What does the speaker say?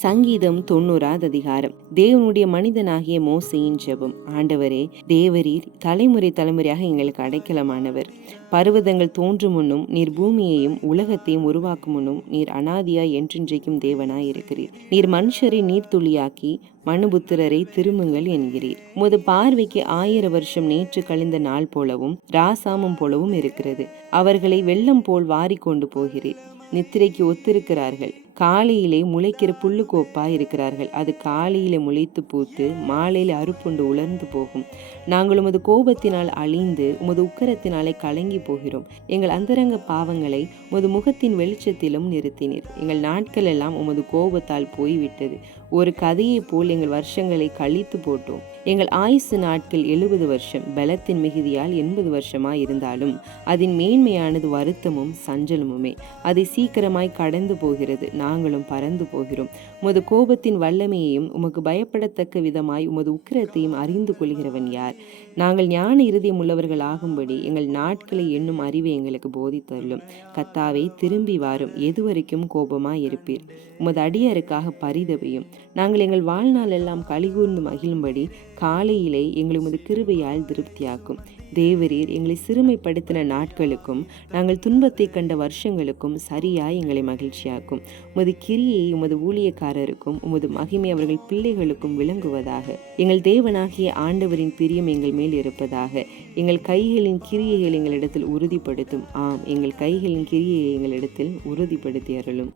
சங்கீதம் தொண்ணூறாவது அதிகாரம். தேவனுடைய மனிதனாகிய மோசையின் ஜெபம். ஆண்டவரே தேவரீர் தலைமுறை தலைமுறையாக எங்களுக்கு அடைக்கலமானவர். பருவதங்கள் தோன்றும் முன்னும் நீர் பூமியையும் உலகத்தையும் உருவாக்கும் முன்னும் நீர் அனாதியாய் என்றென்றைக்கும் தேவனாய் இருக்கிறீர். நீர் மனுஷரை நீர்த்துளியாக்கி மனுபுத்திரரை திரும்புங்கள் என்கிறீர். உமது பார்வைக்கு ஆயிரம் வருஷம் நேற்று கழிந்த நாள் போலவும் ராசாமம் போலவும் இருக்கிறது. அவர்களை வெள்ளம் போல் வாரி கொண்டு போகிறீர். நித்திரைக்கு ஒத்திருக்கிறார்கள். காலையிலே முளைக்கிற புல்லு இருக்கிறார்கள். அது காலையிலே முளைத்து பூத்து மாலையில் அறுப்புண்டு உலர்ந்து போகும். நாங்கள் உமது கோபத்தினால் அழிந்து உமது உக்கரத்தினாலே கலங்கி போகிறோம். எங்கள் அந்தரங்க பாவங்களை உமது முகத்தின் வெளிச்சத்திலும் நிறுத்தினீர். எங்கள் நாட்கள் எல்லாம் உமது கோபத்தால் போய்விட்டது. ஒரு கதையைப் போல் எங்கள் வருஷங்களை கழித்து போட்டோம். எங்கள் ஆயுசு நாட்கள் எழுபது வருஷம் பலத்தின் மிகுதியால் எண்பது வருஷமாய் இருந்தாலும் அதன் மேன்மையானது வருத்தமும் சஞ்சலமுமே. அதை சீக்கிரமாய் கடந்து போகிறது நாங்களும் பறந்து போகிறோம். உமது கோபத்தின் வல்லமையையும் உமக்கு பயப்படத்தக்க விதமாய் உமது உக்கிரத்தையும் அறிந்து கொள்கிறவன் யார்? நாங்கள் ஞான இருதயம் உள்ளவர்கள் ஆகும்படி எங்கள் நாட்களை எண்ணும் அறிவை எங்களுக்கு போதித்தள்ளும் கத்தாவை திரும்பி வாரும் எதுவரைக்கும் கோபமாய் இருப்பீர் உமது அடியாருக்காக பரிதவையும் நாங்கள் எங்கள் வாழ்நாள் எல்லாம் கலிகூர்ந்து மகிழும்படி காலையிலே எங்களை உமது கிருபையால் திருப்தியாக்கும். தேவரீர் எங்களை சிறுமைப்படுத்தின நாட்களுக்கும் நாங்கள் துன்பத்தை கண்ட வருஷங்களுக்கும் சரியாய் எங்களை மகிழ்ச்சியாக்கும். உமது கிரியை உமது ஊழியக்காரருக்கும் உமது மகிமை அவர்கள் பிள்ளைகளுக்கும் விளங்குவதாக. எங்கள் தேவனாகிய ஆண்டவரின் பிரியம் எங்கள் மேல் இருப்பதாக. எங்கள் கைகளின் கிரியைகள் எங்களிடத்தில் உறுதிப்படுத்தும். ஆம் எங்கள் கைகளின் கிரியையை எங்களிடத்தில் உறுதிப்படுத்தி அருளும்.